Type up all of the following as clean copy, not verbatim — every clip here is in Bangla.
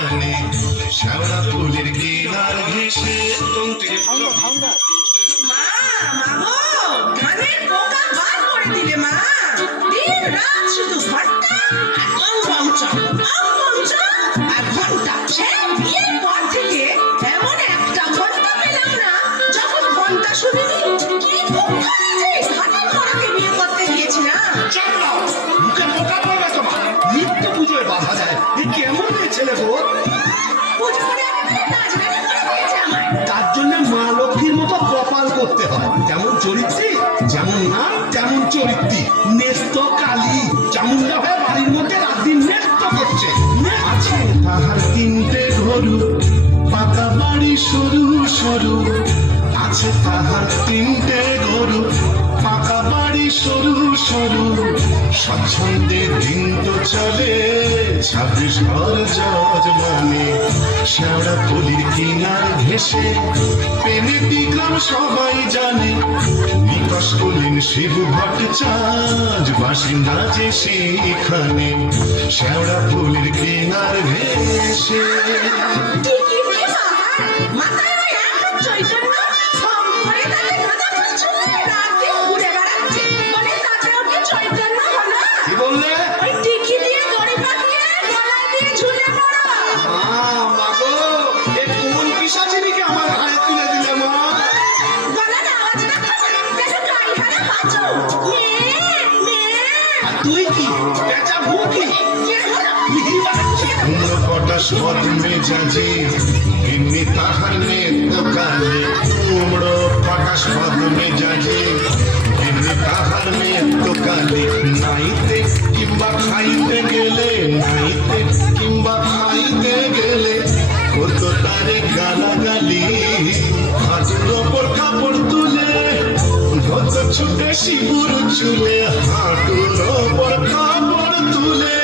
সেইখানে শ্যাওড়া ফুলের কিনার ঘেসে মা মাগো গানের পোকা বার করে দিলে মা দিন রাত শুধু ঘন্টা আর পঞ্চ আর ঘন্টা সে বিয়ের পর থেকে এমন একটা ঘন্টা পেলাম না যখন ঘন্টা শুনিনি কি দুঃখ হয়েছে ঘাটের মোড়াকে বিয়ে করতে গিয়েছি না মুখে পোকা পড়বে তোমার নিত্য পুজোয় বাধা দেয় এ কেমন ছেলে গো পুজো করে একেবারে নাচ গান করে দিয়েছে আমায় তার জন্য মা লক্ষ্মীর মতো কপাল করতে হয় যেমন চরিত্রী যেমন নাম তেমন চরিত্রী নেস্ত কালী চামুন্ডা হয়ে বাড়ির মধ্যে রাত দিন নেস্ত করছে আছে তাহার তিনটে ঘরু পাকা বাড়ি সরু সরু আছে তাহার তিনটে গরু পাকা বাড়ি সরু সরু স্বচ্ছন্দে দিন তো চলে 26 ঘর জজ মানে শ্যাওড়া ফুলির কিনার ঘেসে পেনেটি গ্রাম সবাই জানে নিকশ করলেন শিব ভট্টাচার্য বাসিন্দা যে সেখানে শ্যাওড়া ফুলির কিনার ঘেসে ঠিকই রে বাবা মাথায় ওই এক চৈতন্য সব করে তাকে গাদা চলে রাত দিন ঘুরে বেড়াচ্ছে বলে তাতেও কি চৈতন্য হলো কি বললে ওই টিকি দিয়ে দড়ি পাকিয়ে গলায় দিয়ে ঝুলে পড়ো মাগো এ কোন পিশাচিনীকে আমার ঘাড়ে তুলে দিলে মা গলার আওয়াজটা যেন গায়ে হারে বাজো আর তুই কি পেঁচা মুখি কুমড়ো কটা সদ মেজাজে এমনি তাহার নেত্য কালে কুমড়ো কটা সদ মেজাজে এমনি তাহার নেত্য কালে নাইতে কিংবা খাইতে গেলে নাইতে কিংবা খাইতে গেলে কত তারে গালাগালি হাতের ওপর কাপড় তুলে ধত ছুটে শিবুর চুলে হাঁটুর ওপর কাপড় তুলে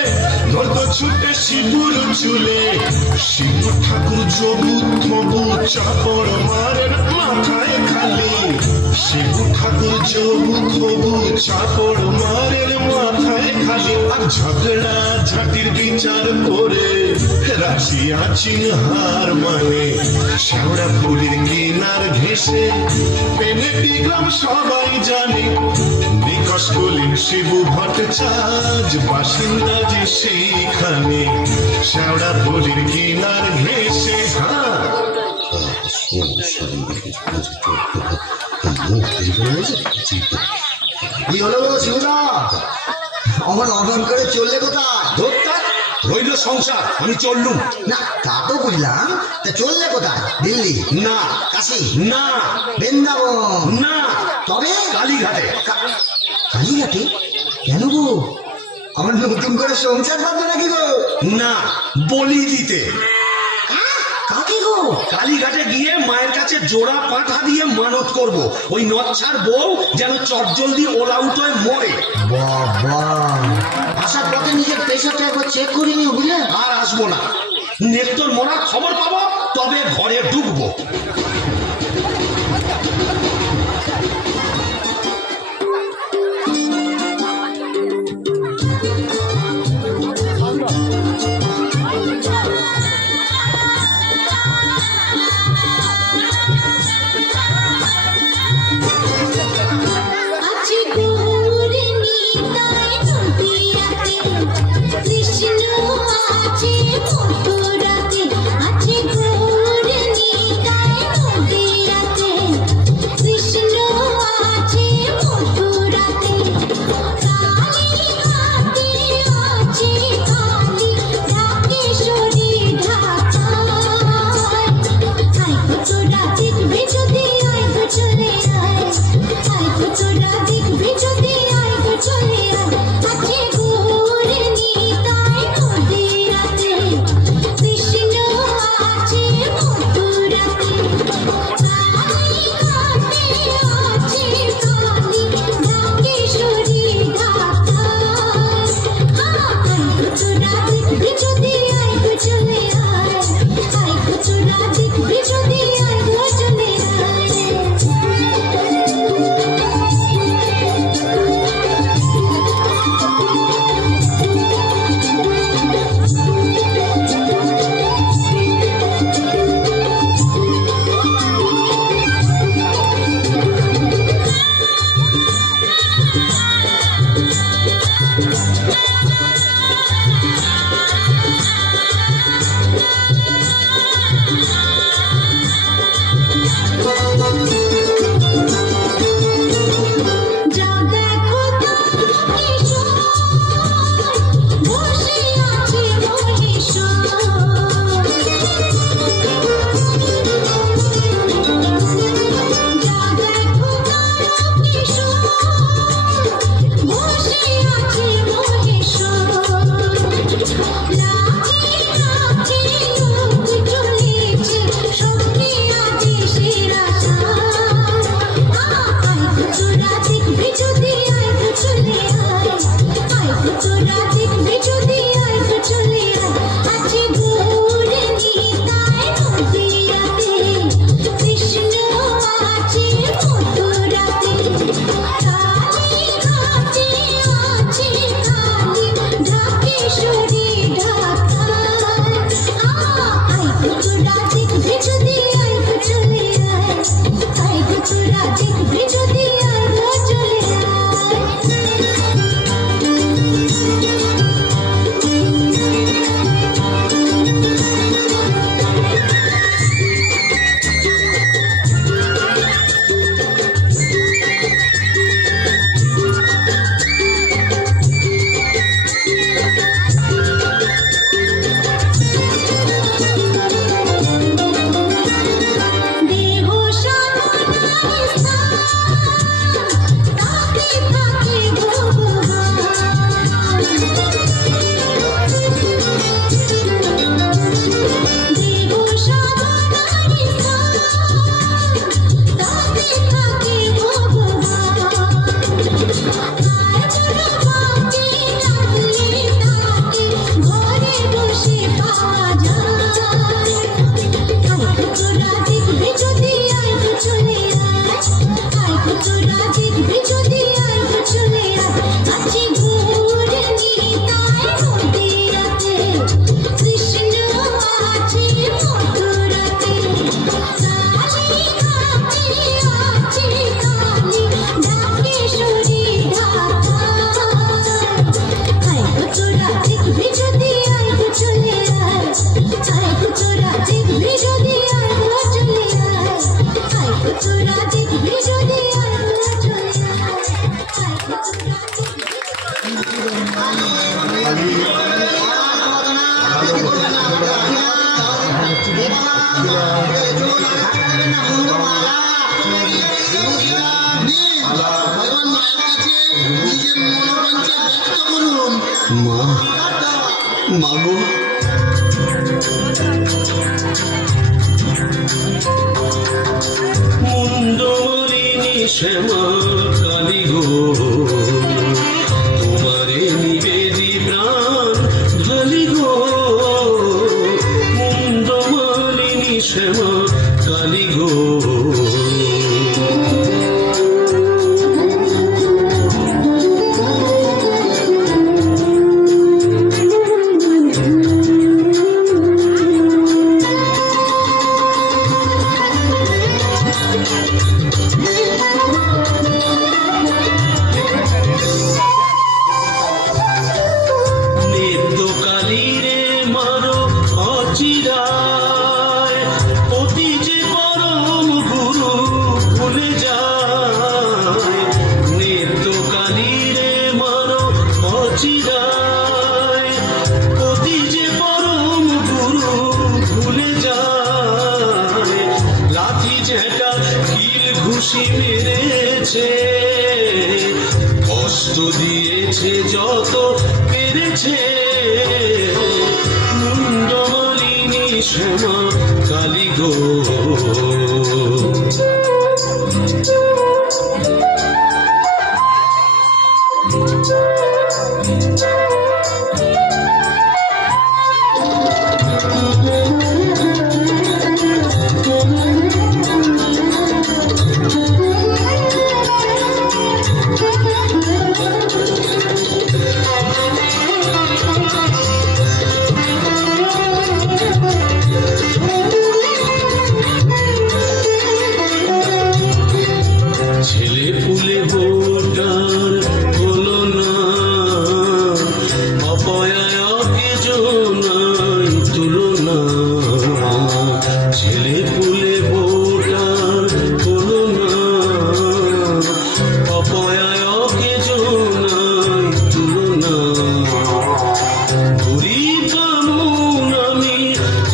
ধত ছুটে শিবুর চুলে শিব ঠাকুর জবু থবু চাপড় মারেন মাথায় খালি শিব ঠাকুর জবু থবু চাপড় মারেন মাথায় খালি আর ঝগড়া ঝাটির বিচার করে রাশি আছিন হার মানে শ্যাওড়া ফুলের কিনার ঘেসে পেনেটি গ্রাম সবাই জানে নিকশ করলেন শিব ভট্টাচার্য বাসিন্দা যে সেইখানে শ্যাওড়া ফুলের কিনার ঘেসে কি হলো শিবদা আমার অনন করে চললে কোথায় রইল সংসার আমি চললুম না তা তো বুঝলাম তা চললে কোথায় দিল্লি না কাশি না বৃন্দাবন না তবে কালীঘাটে কালীঘাটে কেন গো আমার নতুন করে সংসার পাবো নাকি গো না বলি দিতে কাকে গো কালীঘাটে গিয়ে মায়ের কাছে জোড়া পাঁঠা দিয়ে মানত করব ওই নচ্ছার বউ যেন চটজলদি ওলাউট হয়ে মরে বাবা আসার পথে নিজের প্রেশারটা একবার চেক করে নিও বুঝলে আর আসবো না নেত্তর মরার খবর পাবো তবে ঘরে ঢুকবো আছে গৌর নিতাই নদিয়াতে কৃষ্ণ আছে মথুরাতে আছে গৌর নিতাই মুন্ডমালিনী শ্যামা কালী গো, তোমারে নিবেদি প্রাণ ঢালি গো। মুন্ডমালিনী শ্যামা কালী গো, কষ্ট দিয়েছে যত পেরেছে। মুন্ডমালিনী শ্যামা কালী গো, ছেলে পুলে ভোটার হলো না, অপয়াকে জোনাই তুলনা। ছেলে পুলে ভোটার হলো না, অপয়াকে জোনাই তুলনা। গরিব কামুন আমি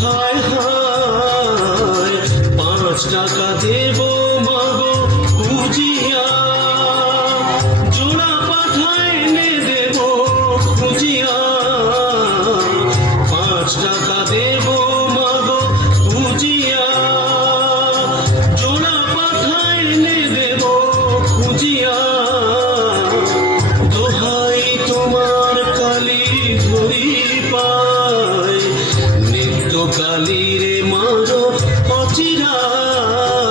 হায় হায়, 5 টাকা দেব মাগো খুঁজিয়া, জোড়া পাঠায় নে দেব খুঁজিয়া। 5 টাকা দেব মাগো খুঁজিয়া, জোড়া পাঠায় নে দেব খুঁজিয়া। দোহাই তোমার কালী ধরি পায়, নিত্য কালী রে মারো অচিরায়।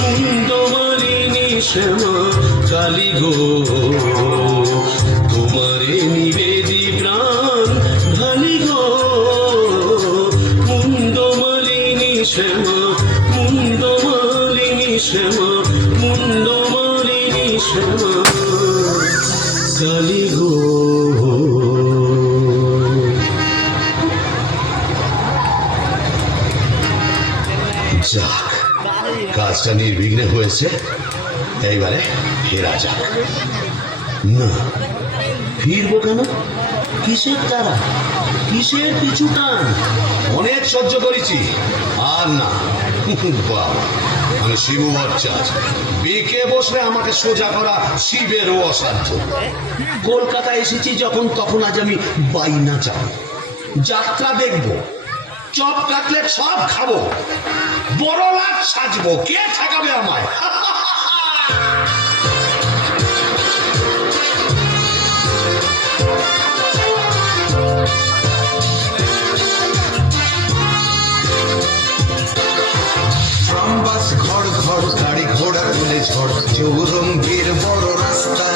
মুন্ডমালিনী শ্যামা কালী গো, তোমারে নিবেদি প্রাণ ঢালি গো। মুন্ডমালিনী শ্যামা, মুন্ডমালিনী শ্যামা, মুন্ডমালিনী শ্যামা কালী গো। যাক, কাজটা নির্বিঘ্নে হয়েছে, এইবারে ফেরা যাক। না, ফিরবো কেন? কিসের তারা, কিসের পিছু টান? অনেক সহ্য করেছি, আর না। বাবা, আমি শিবু ভট্টাচার্য, বেঁকে বসলে আমাকে সোজা করা শিবেরও অসাধ্য। কলকাতা এসেছি যখন, তখন আজ আমি বাইনা যাব, যাত্রা দেখবো, চপ কাটলেট সব খাবো, বড় লাট সাজবো, কে ঠেকাবে আমায়? ট্রামবাস ঘর ঘর গাড়ি ঘোড়া তুলে ঝড়, চৌরঙ্গীর বড় রাস্তা।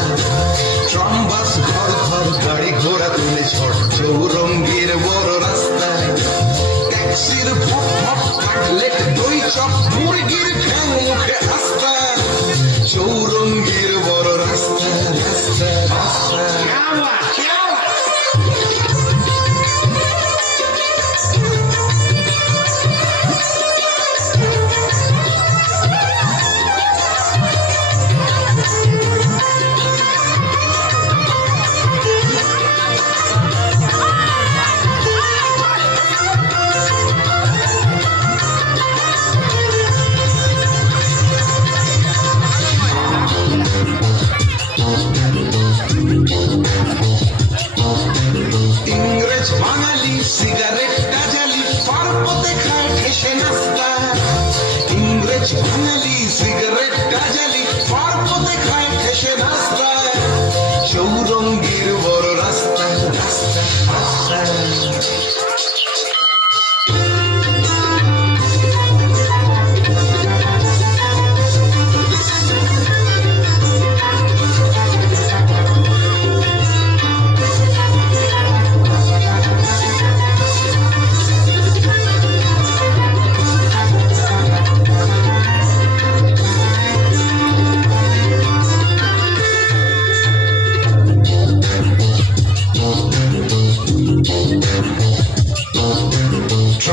ট্রামবাস ঘর ঘর গাড়ি ঘোড়া তুলে ঝড়, চৌরঙ্গীর বড় রাস্তায়। ট্যাক্সির ভপ ভপ কাটলেট দই চপ, মুরগির ঠ্যাং মুখে আস্তা। চৌরঙ্গীর বড় রাস্তা, রাস্তা রাস্তা।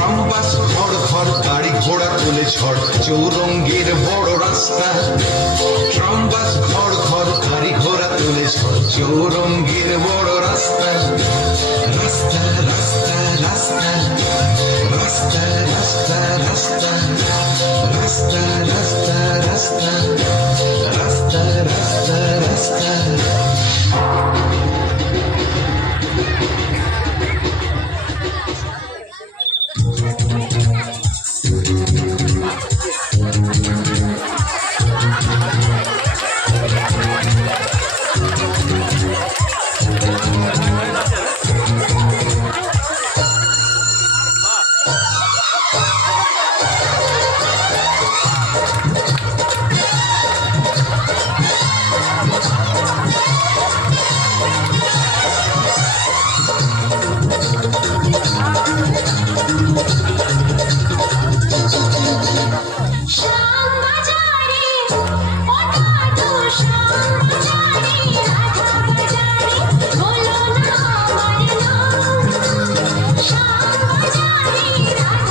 ট্রাম বাস ঘর ঘর গাড়ি ঘোড়া তোলে ঝড় চৌরঙ্গের বড় রাস্তা ট্রাম বাস ঘর ঘর গাড়ি ঘোড়া তোলে ঝড় চৌরঙ্গের বড় রাস্তা রাস্তা রাস্তা রাস্তা রাস্তা রাস্তা রাস্তা রাস্তা রাস্তা রাস্তা রাস্তা রাস্তা রাস্তা শাম বাজারে ওঠা তো শাম বাজারে রাধা বাজারে বলো না আমার নাম শাম বাজারে রাধা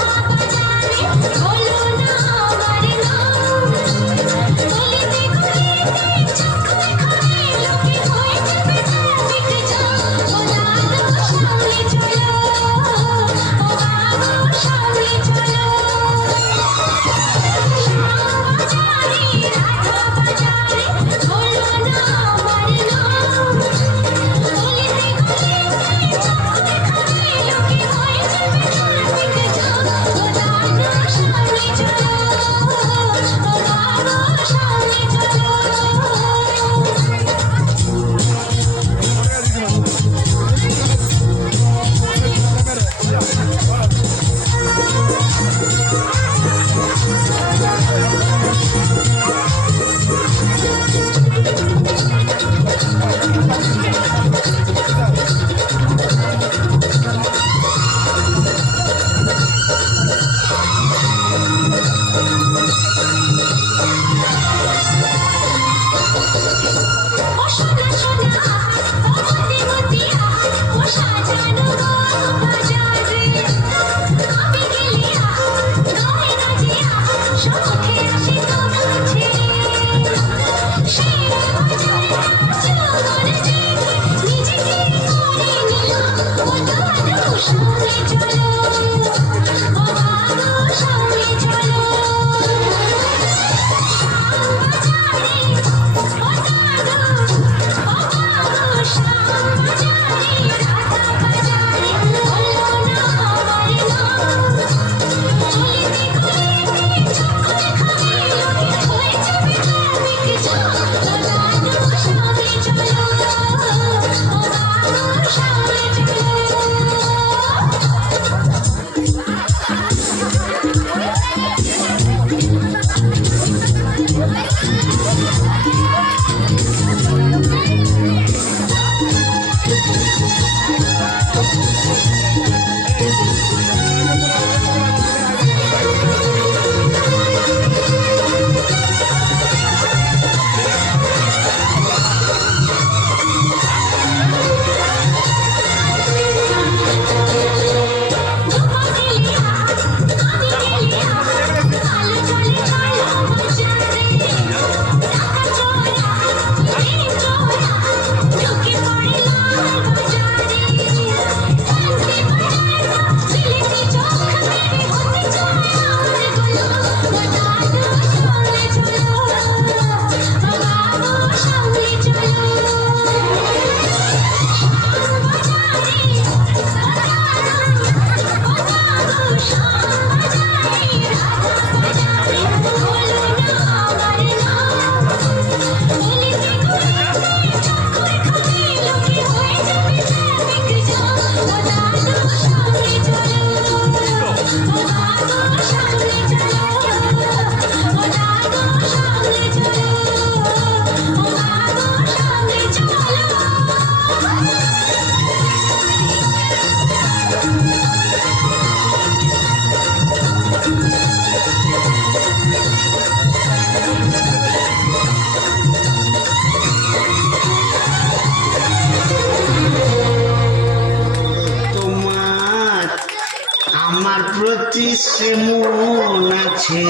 প্রতি সে মন আছে,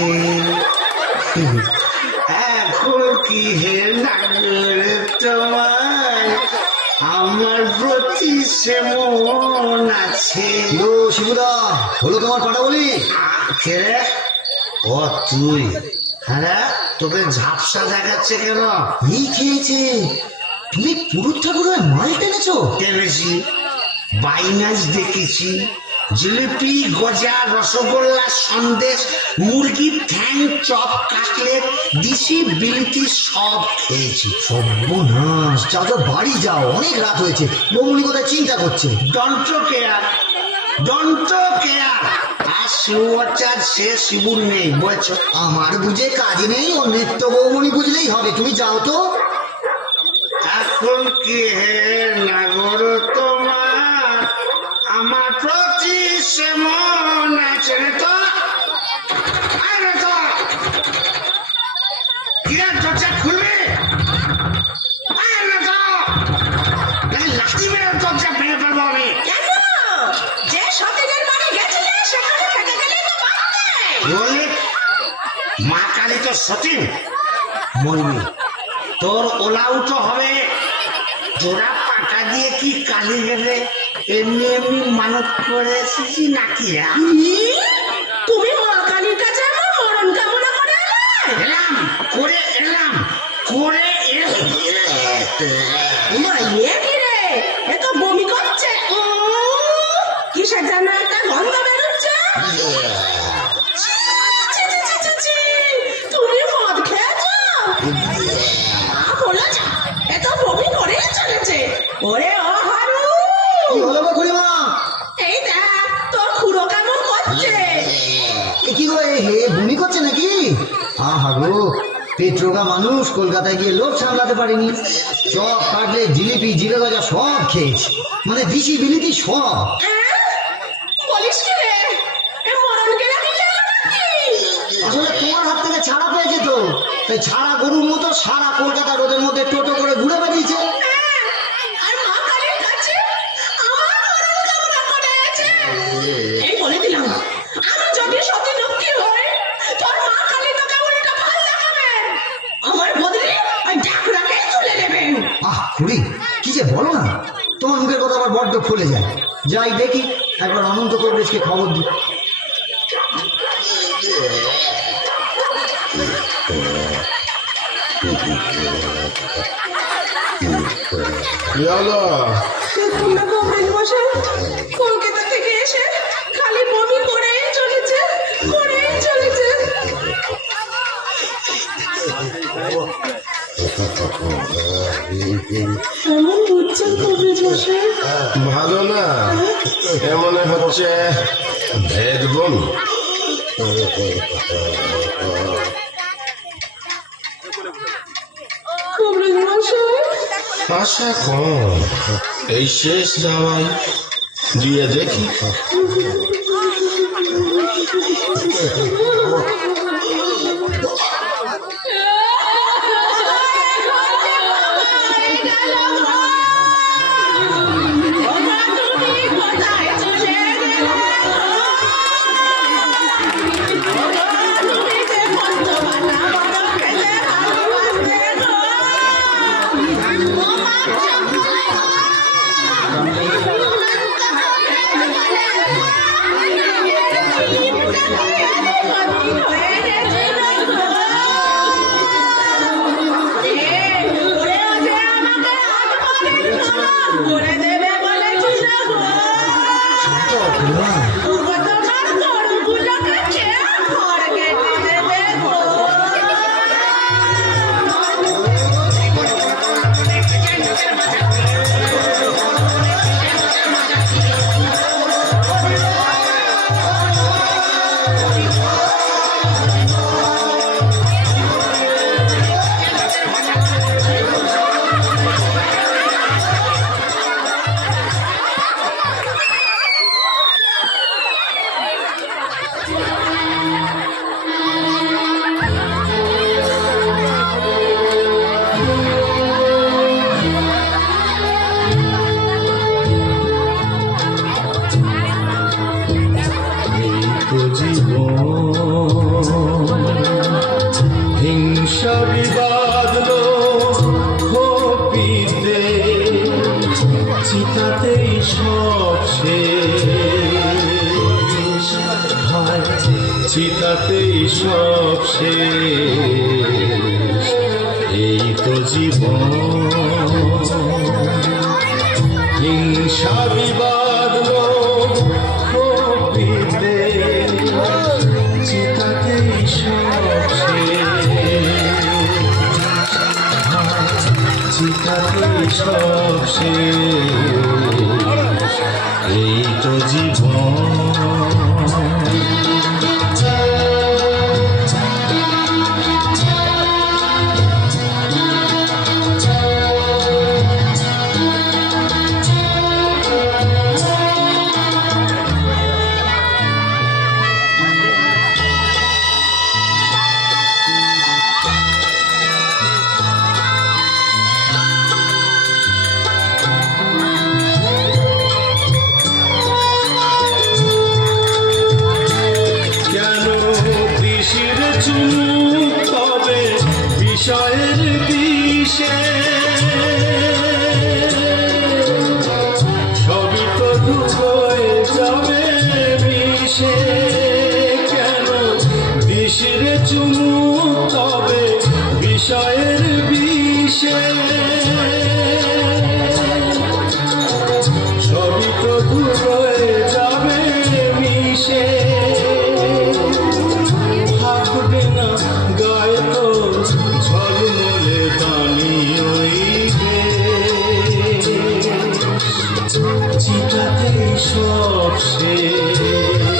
এখন কি হে লাগলে তোমার আমার প্রতি সে মন আছে। শিবুদা, হলো তোমার পাটা বলি? কে রে? ও তুই? হ্যাঁ, তোকে ঝাপসা দেখাচ্ছে কেন? এই খেয়েছে, তুমি পুরুষ ঠাকুরের মাল টেনেছো? টেনেছি, বাইনাস দেখেছি, জিলিপি, গজা, রসগোল্লা, সন্দেশ, মুরগির ঠ্যাং, চপ, কাটলেট, দিশি, বিলিতি সব খেয়েছি। সর্বনাশ, যাও যাও, বাড়ি যাও, অনেক রাত হয়েছে। বৌমনি কোথায় চিন্তা করছে। Don't care, don't care. আর শিবচার সে শিবুর নেই, বুঝছো? আমার বুঝে কাজ নেই, ও নিত্য বৌমনি বুঝলেই হবে। তুমি যাও তো। এখন কি হে নাগর তোমার আমার প্রতি সে মন আছে রে তো? আরে তো কিরা দরজা খুলবে? আরে তো লাঠি মেরে দরজা ভেঙে ফেলবো আমি। কেন? যে সতীনের বাড়ি গেছিলে সেখানে থেকে গেলে তো বাড়াতে। বলি মা কালী তো সতীন মরবি, তোর ওলাউটো হবে। তোরা পাটা দিয়ে কি কালি গেলে এমনি এমনি মানত করে এসেছি নাকি? তুমি মা কালীর কাছে আমার মরণ কামনা করে এলে? এলাম করে এলাম করে মা এ কি রে? এ তো বমি করছে। কিসের যেন একটা গন্ধ বেরোচ্ছে। ছি, ছি, ছি, ছি, ছি, ছি। তুমি মদ খেয়েছো? বলে যা, এ তো বমি করেই চলেছে। ওরে ও হারু, কি হলো গো খুড়িমা? এই দেখ তোর খুড়ো কেমন করছে। কি গো, হে বমি করছে নাকি? আহা গো, পেট্রোগা মানুষ, কলকাতায় গিয়ে লোক সামলাতে পারেনি। চপ, কাটলেট, জিলিপি, জিরে গজা সব খেয়েছি, মানে দিশি বিলিতি সব। বলিস কি রে? এ মরণ কেনা কি গেল নাকি? আসলে তোমার হাত থেকে ছাড়া পেয়েছে তো, তাই ছাড়া গরুর মতো সারা কলকাতা রোদের মধ্যে টোটো করে ঘুরে বেরিয়েছে। আর মা কালীর কাছে আমার মরণ কামনা করেছে। এই বলে দিলাম, আমি যদি সতী লক্ষ্মী হই, তোর মা কালী তোকে উল্টা ফল দেখাবে। আমার বদলে ওই ডাকরাকে তুলে নেবেন। আহ খুড়ি, কি যে বলো না, তোমার মুখের কথা আবার বড্ড ফুলে যায়। যাই দেখি, একবার অনন্ত কবিরাজকে খবর দিই। কি হলো? দেখুন না কবরেজ মশাই, কলকাতা থেকে এসে খালি বমি করেই চলেছে, করেই চলেছে। কেমন বুঝছেন কবরেজ মশাই? ভালো না, এমন হচ্ছে ভেদ বমি। কবরেজ মশাই, আশা কম, এই শেষ দাওয়াই দিয়ে দেখি। করে দেবে বলেছিস না গো? খুড়িমা, ওগো তোমার গরুগুলোকে খেয়ে ঘর কেটে দেবে গো। জীবন হিংসা বিবাদ হোপিতে চিতাতেই সব শেষ হায় চিতাতেই সব শেষ এই তো জীবন হিংসা বিবাদ হোপিতে চিতাতেই সব চিতাতেই সব শেষ এই তো জীবন বিষয়ের বিষে সবই তো ডুবে যাবে মিশে কেন বিষের চুমুক তবে বিষয়ের বিষে সবই তো ডুবে যাবে মিশে থাকবে না গায়ে তো ঝলমলে দানি হইবে চিতাতেই সব শেষ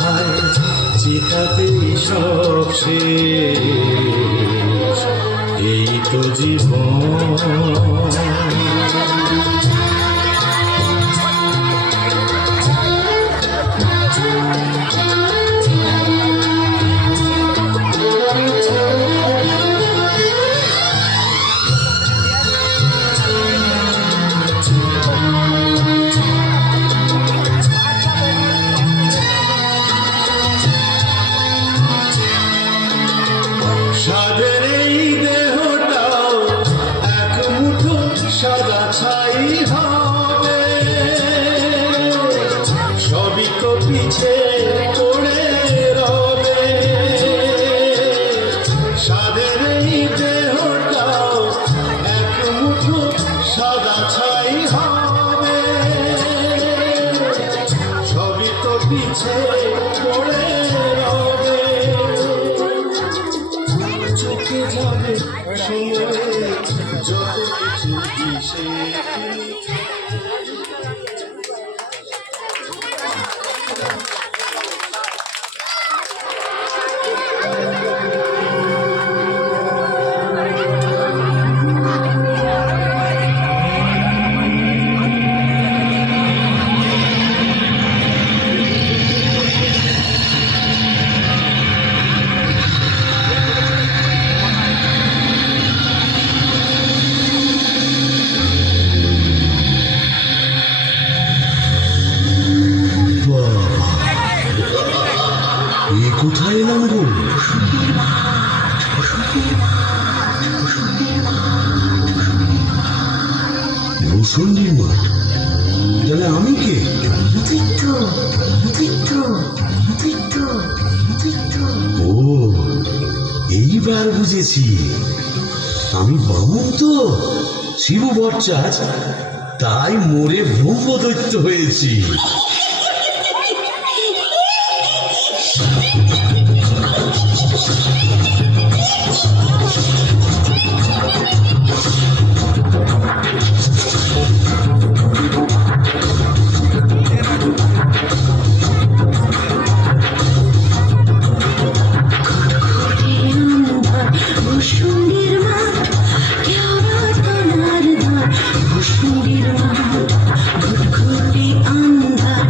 হায় চিতাতেই সব শেষ এই তো জীবন সাদের এই দেহটাও এক মুঠো সাদা ছাই হবে সবই তো পিছে পড়ে রবে সাদের এই দেহটাও এক মুঠো সাদা ছাই হবে সবই তো পিছে পড়ে রবে চোখে যাবে সময়ে যত কিছু কিসে এ কোথায় এলাম গো? বসন্তীর মাঠ, তাহলে আমি কে? ও এইবার বুঝেছি, আমি বামুন তো শিবু ভট্টাচ, তাই মোরে ব্রহ্মদৈত্য হয়েছি। ভুসুন্ডির মাঠ ঘুটঘুটে আন্ধার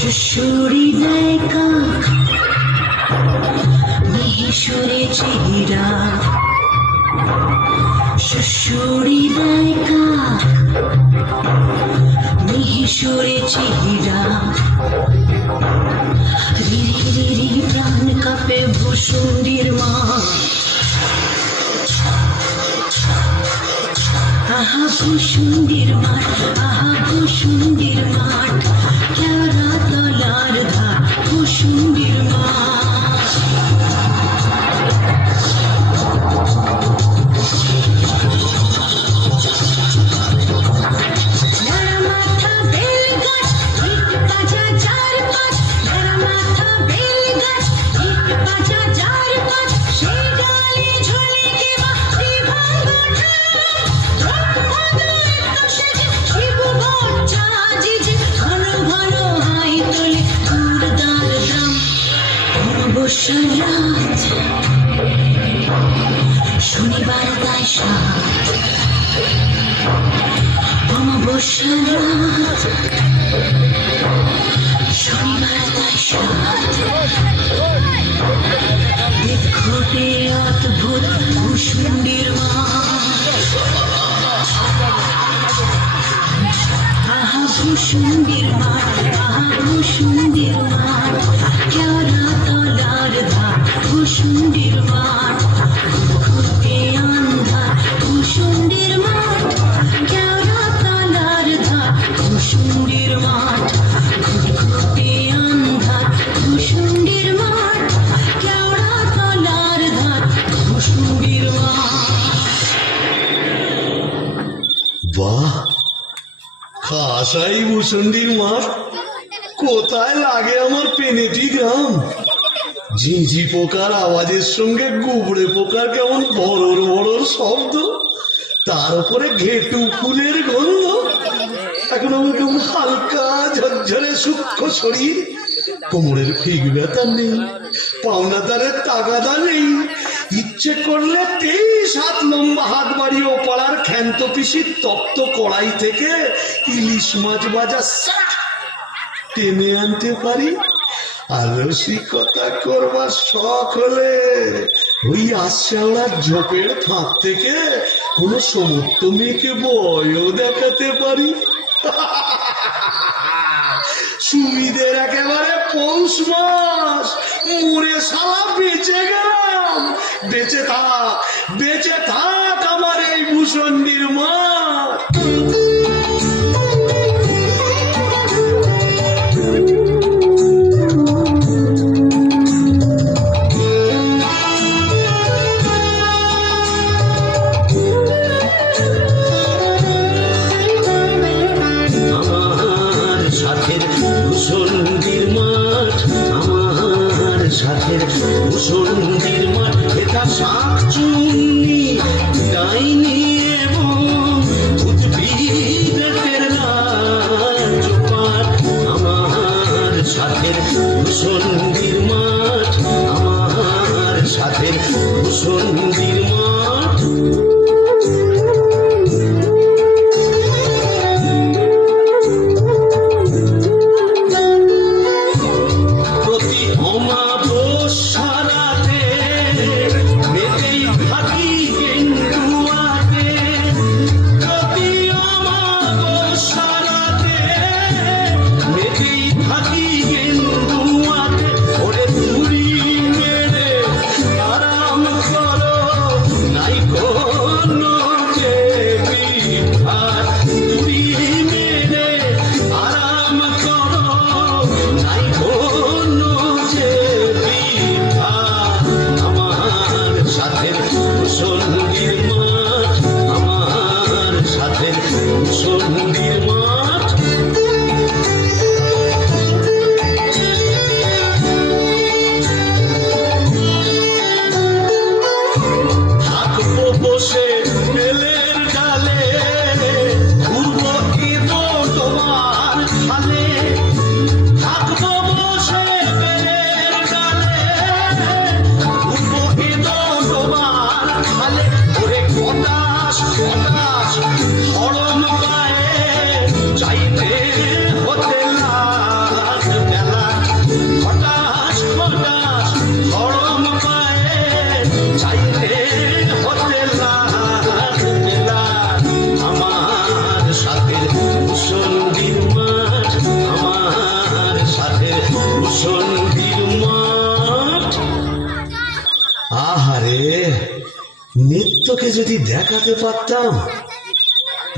সুশুরি নায়িকা মিহিসুরে চেহারা সুশুরি নায়িকা মিহিসুরে চেহারা রিরি রিরি প্রাণ কাপে ভূষুণ্ডির মা আহা ভূষুণ্ডির মাঠ আহা ভূষুণ্ডির মাঠ কেওড়া তলার ঘাট ভূষুণ্ডির মাঠ নাড়া মাথা বেল গাছ ইট পাজা চার পাঁচ নাড়া মাথা বেল গাছ ইট পাজা চার পাঁচ সেই ডালে ঝুলে কে বাতি ভাঙা শিব ভট্টা যে ঘন ঘন হাই তোলে দুর্দার দাম অমাবস্যার রাত শনিবার তাই সাত অমাবস্যার রাত শনিবার তাই সাত ঘটে অদ্ভুত ভূষুণ্ডির মা আহা ভূষুণ্ডির মাঠ আহা ভূষুণ্ডির মাঠ কেওড়া তলার ধার ভূষুণ্ডির মাঠ ঘুরঘুরতে আন্ধার ভূষুণ্ডির মাঠ কেওড়া তলার ধার ভূষুণ্ডির মাঠ ঘুরঘুরতে আন্ধার ভূষুণ্ডির মাঠ কেওড়া তলার ধার ভূষুণ্ডির মাঠ বাহ, খাসাই ভূষণ্ডির মাঠ। কোথায় লাগে আমার পেনেটি গ্রাম। ঝিঝি পোকার আওয়াজের সঙ্গে গুবড়ে পোকার কেমন বড়র বড়র শব্দ, তার উপরে ঘেটু ফুলের গন্ধ। এখন আমার কেমন হালকা ঝরঝরে সূক্ষ্ম শরীর, কোমরের ফিক ব্যথা নেই, পাওনা তারের তাগাদা নেই। ইচ্ছে করলে 23 হাত লম্বা হাত বাড়িয়ে ওপাড়ার ক্ষান্ত পিসির তপ্ত কড়াই থেকে ইলিশ মাছ ভাজা টেনে আনতে পারি। আর রসিকতা করবার শখ হলে ওই আশ্যাওড়ার ঝোপের ফাঁক থেকে কোনো সমস্ত মেয়েকে বয়ও দেখাতে পারি। সুবিধের একেবারে পৌষ মাস, মুড়ে শালা বেঁচে গেলাম। বেঁচে থাক আমার এই ভূষণ্ডির মাঠ। আমার সাথের ভূষণ্ডির মাঠ আমার সাথের ভূষণ্ডির মাঠ এটা শাকচুন্নি ডাইনি এবং যদি দেখাতে পারতাম।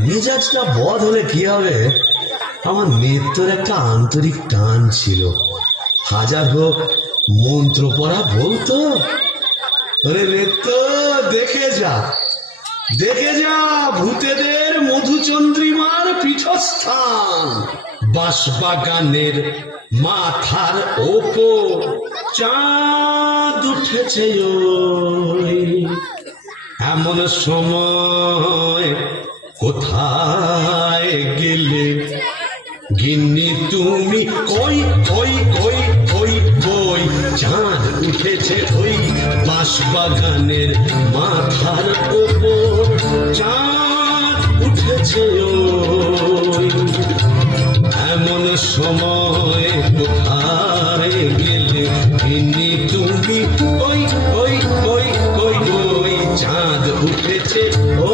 মেজাজটা বদ হলে কি হবে, আমার মেয়ের তোর একটা আন্তরিক টান ছিল। হাজার হোক মন্ত্র পড়া বলতো। ওরে নেত্য, দেখে যা, দেখে যা ভূতেদের মধুচন্দ্রিমার পীঠস্থান। বাঁশবাগানের মাথার ওপর চাঁদ উঠেছে ওই। এমন সময় কোথায় গেলে গিন্নি তুমি? কই কই কই কই কই চাঁদ উঠেছে ওই বাঁশবাগানের মাথার ওপর, চাঁদ উঠেছে ওই। এমন সময় কোথায় গেলে গিন্নি তুমি? কই কই কই কই কই চাঁদ উঠেছে ও।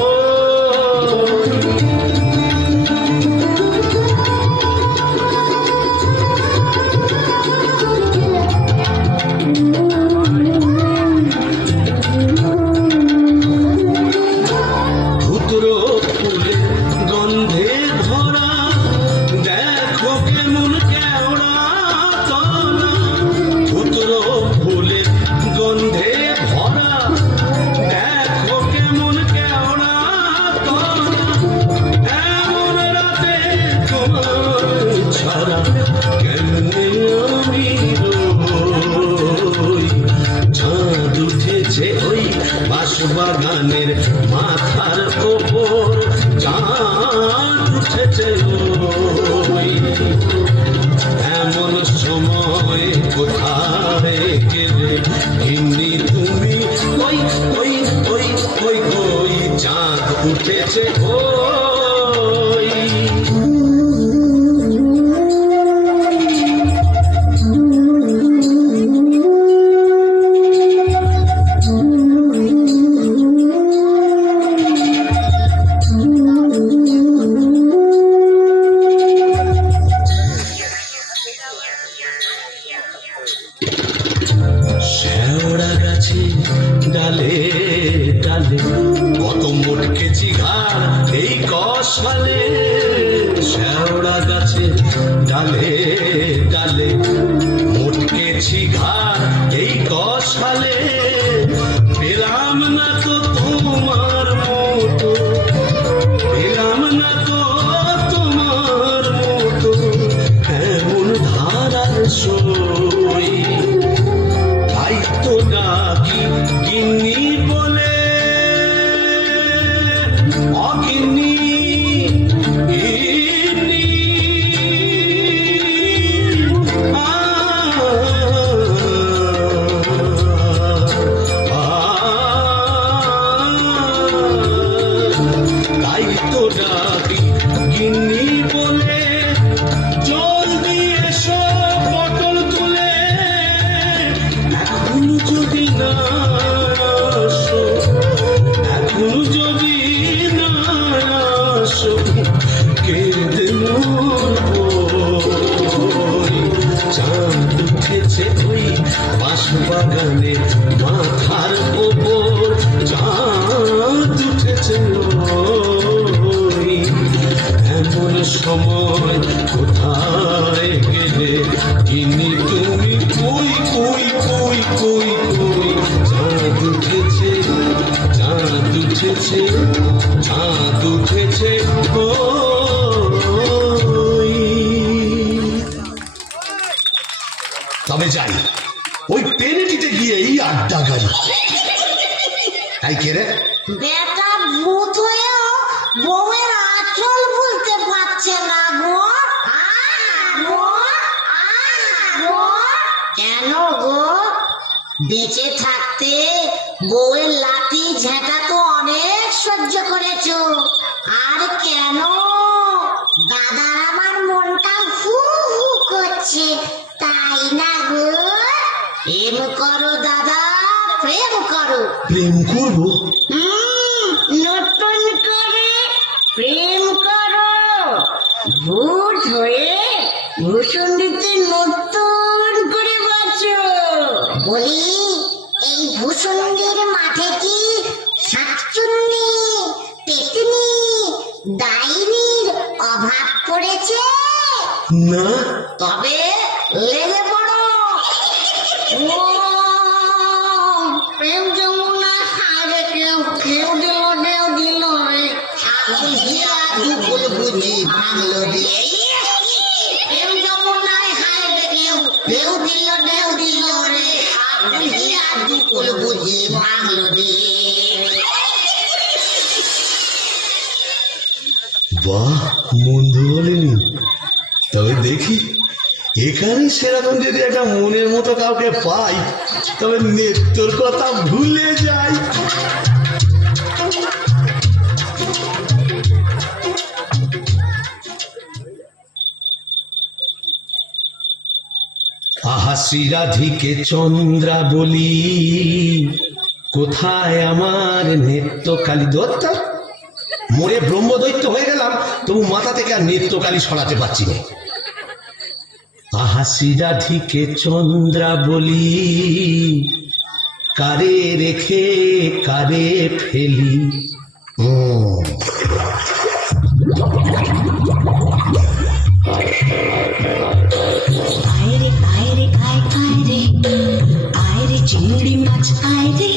বাগানের মাথার ওপর চাঁদ উঠেছে ওই। এমন সময় কোথায় গেলে গিন্নি তুমি? ওই ওই ওই ওই ওই চাঁদ উঠেছে ওই। শেওড়া গাছে ডালে ডালে কত মোটকেছি ঘাড় এই কষালে। শেওড়া গাছে ডালে ডালে মোটকেছি ঘাড় এই কষালে। পেলাম না তো তোমার মতো, পেলাম না তো তোমার মতো এমন ধারার সই। তাই তো ডাকি গিন্নি বলে, অগিন্নি গিন্নি। তাই তো ডাকি গিন্নি বলে, জলদি এসো পটল তুলে। এখন যদি না আসো, এখন যদি না আসো কেঁদে মরবো। চাঁদ উঠেছে ওই বাঁশবাগানে মাথার ওপর, চাঁদ উঠেছে ওই। এমন সময় কোথায় গেলে গিন্নি তুমি? কই কই কই কই কই চাঁদ উঠেছে, চাঁদ উঠেছে, চাঁদ উঠেছে ওই। তবে যাই ওই পেনেটিতে গিয়েই আড্ডা গাড়ি। তাই কে রে? বেটা ভূত হয়েও বউয়ের আঁচল ভুলতে পারছে না গো। কেন গো? বেঁচে থাকতে বউয়ের লাঠি ঝেঁটা তো অনেক সহ্য করেছো, আর কেন? দাদার আমার মনটা হু হু করছে, তাই না গো? প্রেম করো দাদা, প্রেম করো। প্রেম করবো? নতুন করে প্রেম করো। ভূত হয়ে ভূষণ্ডিতে নতুন করে বাঁচো। বলি, এই ভূষণ্ডির মাঠে কি শাকচুন্নি ভাত করেছে? না। তবে লেগে পড়ো। ও প্রেম যমুনা হায়রে কেউ কেউ দিল রে আকুল হিয়া দুকুল বুঝি ভাঙলো রে। প্রেম যমুনায় হায়রে কেউ কেউ দিল রে আকুল হিয়া দুকুল বুঝি ভাঙলো রে। বাহ, মন্দ বলেনি। তবে দেখি এখানে সেরকম যদি একটা মনের মতো কাউকে পাই তবে নেত্রর কথা ভুলে যাই। আহা শ্রীরাধিকে চন্দ্রা বলি, কোথায় আমার নেত্রকালী দত্তা। মরে ব্রহ্মদৈত্য হয়ে গেলাম, তবু মাথা থেকে আর নেত্রকালী সরাতে পারছি না। আহা শ্রীরাধিকে চন্দ্রা বলি, কারে রেখে কারে ফেলি। আয়রে আয়রে আয় আয়রে আয়রে চিংড়ি মাছ আয়রে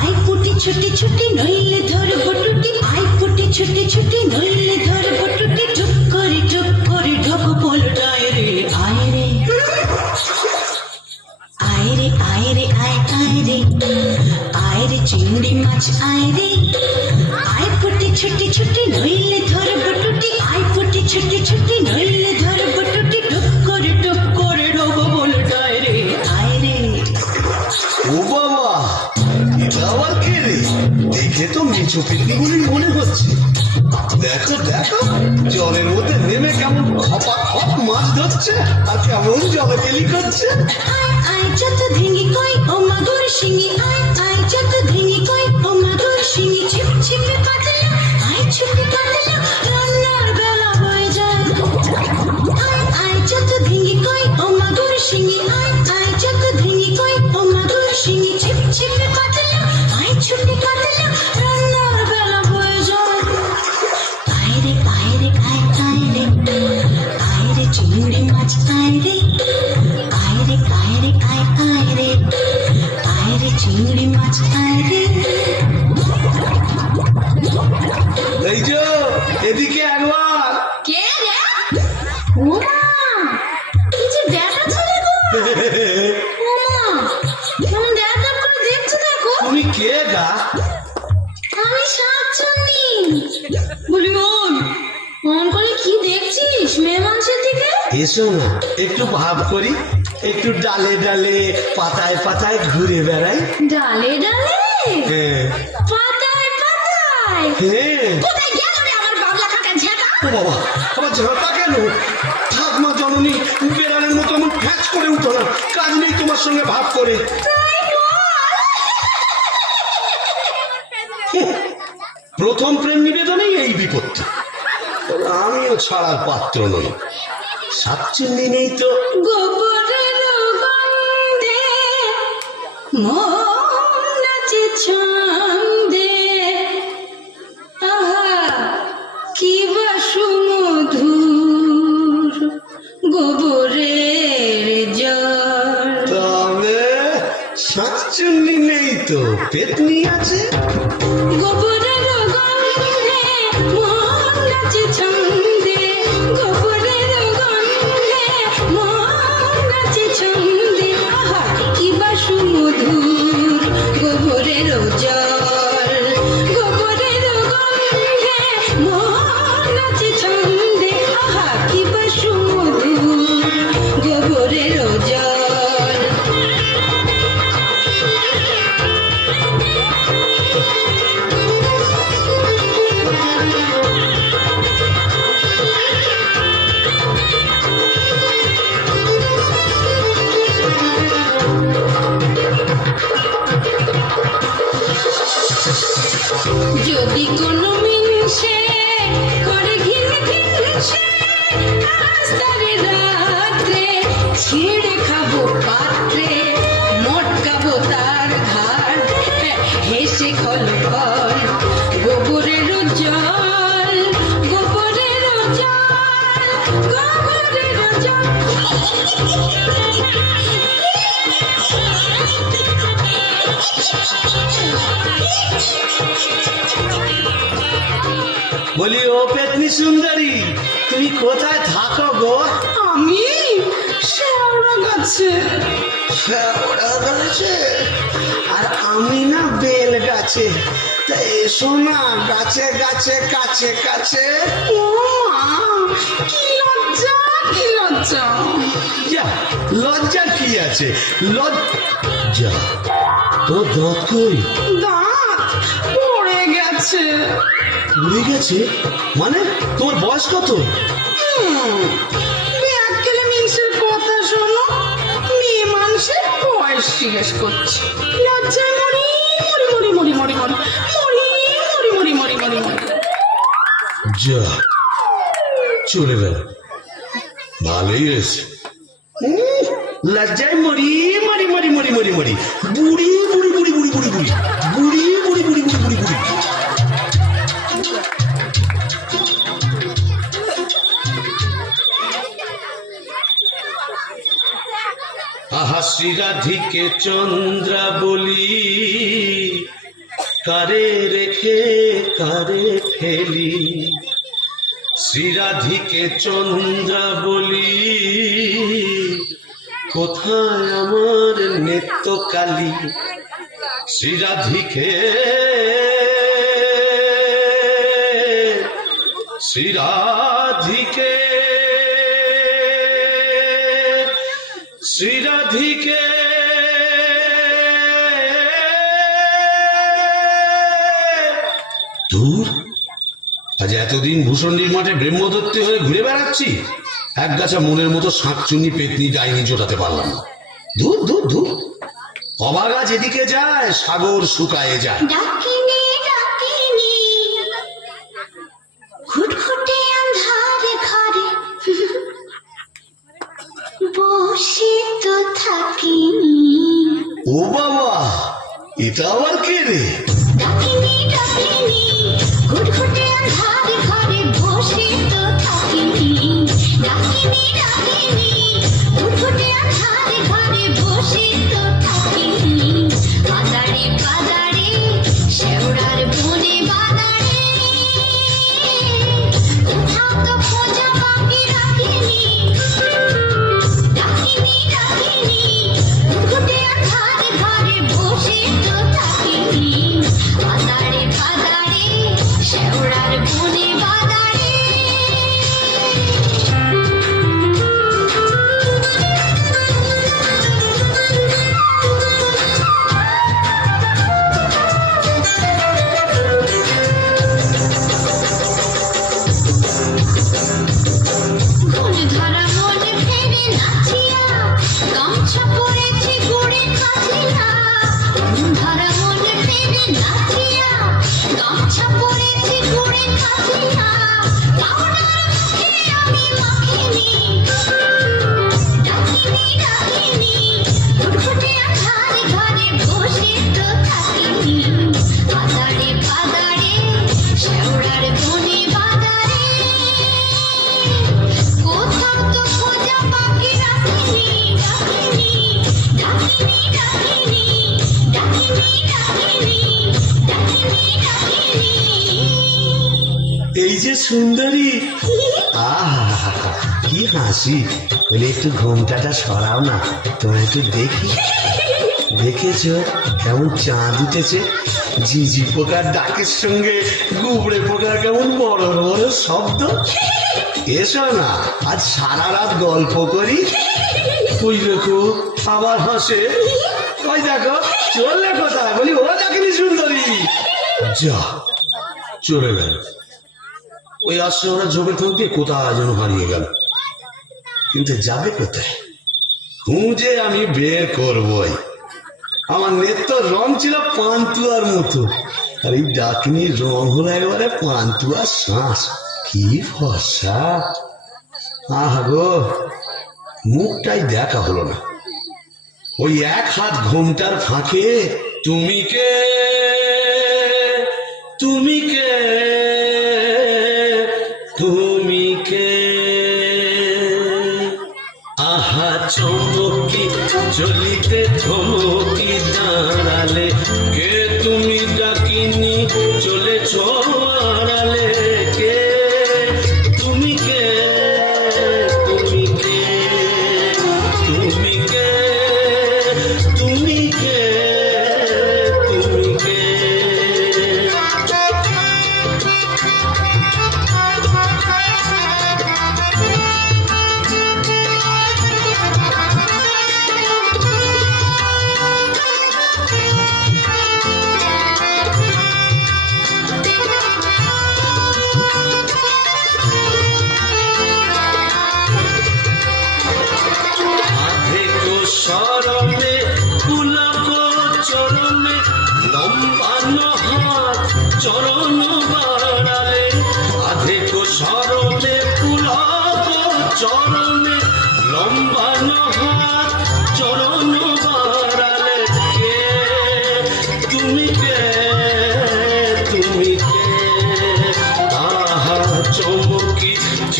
আয় পুটি ছুটি ছুটি নইলে ধর বটুটি আয় পুটি ছুটি ছুটি নইলে ধর বটুটি টুক করে ঢোক পলটায় রে আয়রে আয়রে আয়রে আয় আয়রে আয়রে চিংড়ি মাছ আয়রে আয় পুটি ছুটি ছুটি নইলে ধর বটুটি আয় পুটি ছুটি ছুটি নইলে ধর বটুটি টুক করে ঢোক পলটায় রে আয়রে। ও বাবা, এটা আবার কে রে? দেখে তো নিচু পিকনিগুলি মনে হচ্ছে। দেখো দেখো, জলের মধ্যে নেমে কেমন খপা খপ মাছ ধরছে আর কেমন জলে গেলি করছে। আয় আয় যত ধিঙ্গি কই ও মাগুর শিঙি আয় আয় যত ধিঙ্গি কই ও মাগুর শিঙি ছিপ ছিপে কাটলা আয় ছিপে কাটলা রান্নার বেলা হয়ে যায়। আয় আয় যত ধিঙ্গি কই ও মাগুর শিঙি আয় আয় যত ধিঙ্গি কই ও মাগুর শিঙি ছিপ ছিপে কাটলা আয় ছিপে কাটলা রান্নার বেলা হয়ে যায়। আয়রে আয়রে আয় আয়রে আয়রে চিংড়ি মাছ আয়রে আয়রে আয়রে আয় আয়রে আয়রে চিংড়ি মাছ আয়রে। এই যে এদিকে একবার। কে রে? ওমা কি যে ব্যাটা ছেলে গো। ওমা কেমন ব্যাটা করে দেখছো দেখো। তুমি কে গা? আমি শাকচুন্নি। বলি মন করে কি দেখছিস মেয়ে মানুষের দিকে? এসো না, একটু ভাব করি, একটু ডালে ডালে পাতায় পাতায় ঘুরে বেড়াই। ডালে ডালে হ্যাঁ পাতায় পাতায় হ্যাঁ। কোথায় গেল রে আমার বাবলা কাকা ঝেঁটা? ও বাবা, আবার ঝাঁটা কেন? থাক মা জননী, বেড়ালের মতো এমন ফ্যাচ করে উঠো না, কাজ নেই তোমার সঙ্গে ভাব করে। প্রথম প্রেম নিবেদনেই এই বিপত্তি। তবে আমিও ছাড়ার পাত্র নই। সাতচল্লি নেই তো। গোবরের গন্ধে মন নাচে ছন্দে আহা কি বা সুমধুর গোবরের জল। তবে সাতচল্লি নেই তো, পেতনি আছে। গোবরের গন্ধে মন নাচে ছন্দে গোবরের গন্ধে মন নাচে ছন্দে আহা কি বা সুমধুর গোবরের জল গোবরের গন্ধে মন নাচে ছন্দে আহা কি বা সুমধুর গোবরের জল। যদি কোনো মিনসে করে ঘিন ঘিনসে আস্তারে রাত্রে ছিঁড়ে খাবো পাত্রে মটকাবো তার ঘাট হেসে খল খল গোবরের জল গোবরের জল সুন্দরী, তুমি কোথায় থাকো গো? আমি শেওড়া গাছে। ওরা গাছে আর আমি না বেল গাছে। তা এসো না গাছে গাছে কাছে কাছে। ও মা, কি লজ্জা, কি লজ্জা। যা, লজ্জা কি আছে? লজ্জা তোর দাঁত কই? দাঁত পড়ে গেছে। উড়ে গেছে মানে? তোমার বয়স কত? ব্যাককেলে মিনসের কথা শোনো, মেয়ে মানুষের বয়স জিজ্ঞেস করছে। লজ্জায় মরি মরি মরি মরি মরি মরি মরি মরি মরি মরি মরি মরি। যা, চলে গেল। ভালোই হয়েছে। লজ্জায় মরি মরি মরি মরি মরি মরি বুড়ি বুড়ি বুড়ি বুড়ি বুড়ি বুড়ি বুড়ি বুড়ি বুড়ি বুড়ি বুড়ি বুড়ি। আহা শ্রীরাধিকে চন্দ্রা বলি, কারে রেখে কারে ফেলি। শ্রীরাধিকে চন্দ্রা বলি, কোথায় আমার নেত্রকালী। শ্রীরাধিকে শ্রীরাধিকে শ্রীরাধিকে দূর, আজ এতদিন ভূষণ্ডির মাঠে ব্রহ্মদত্তে হয়ে ঘুরে বেড়াচ্ছি, এক গাছা মনের মতো শাঁকচুনি পেতনি ডাইনি জোটাতে পারলাম না। দূর দূর দূর, অবাগা যেদিকে যায় সাগর শুকায়ে যায়। ডাকিনি ডাকিনি ঘুটঘুটে আন্ধারে ঘরে বসে তো থাকিনি। ও বাবা, এটা আবার কে রে? ডাকিনি ডাকিনি ঘুটঘুটে আন্ধারে ঘরে বসে তো থাকিনি। ডাকিনি ডাকিনি ঘুটঘুটে আন্ধারে ঘরে বসে তো থাকিনি। বাদারে বাদারে শেওড়ার বনে বাদারে কোথাও তো খোঁজা বাকি রাখিনি। ডাকিনি ডাকিনি ঘুটঘুটে আন্ধারে ঘরে বসে তো থাকিনি। বাদারে বাদারে শেওড়ার বনে বাদারে। ঘুম ধরা মন ফেরে নাচিয়া গামছা পরেছে গুড়ে খাচিয়া। ঘুম ধরা মন ফেরে নাচিয়া গামছা পরেছে গুড়ে খাচিয়া। পাউডার মুখে আমি মাখিনি। ডাকিনি ডাকিনি ঘুটঘুটে আন্ধারে ঘরে বসে তো থাকিনি। বাদারে বাদারে শেওড়ার বনে বাদারে কোথাও তো খোঁজা বাকি রাখিনি। ডাকিনি ডাকিনি ডাকিনি ডাকিনি ডাকিনি ডাকিনি ডাকিনি। এই যে সুন্দরী, আহা কি হাসি। বলে একটু ঘোমটাটা সরাও না, তোমায় একটু দেখি। দেখেছো কেমন চাঁদ উঠেছে? ঝিঝি পোকার ডাকের সঙ্গে গুবড়ে পোকার কেমন বড় বড় শব্দ। এসো না আজ সারা রাত গল্প করি। ওই দেখো আবার হাসে। ওই দেখো চললে কোথায়? বলি ও ডাকিনি সুন্দরী। যা, চলে গেল। ওই আসছে ওরা ঝোপে ঠোক দিয়ে কোথায় যেন হারিয়ে গেল। কিন্তু যাবে কোথায়? খুঁজে আমি বের করবই। আমার নেত্র রং ছিল পান্তুয়ার মতো, আর এই ডাকিনীর রং হলো একেবারে পান্তুয়ার শ্বাস। কি ফর্সা! আহা গো, মুখটাই দেখা হলো না। ওই এক হাত ঘোমটার ফাঁকে তুমি কে তুমি কে তুমি কে। আহা চমকি চলিতে থমকি দাঁড়ালে, কে তুমি ডাকিনি চলেছ আড়ালে। কে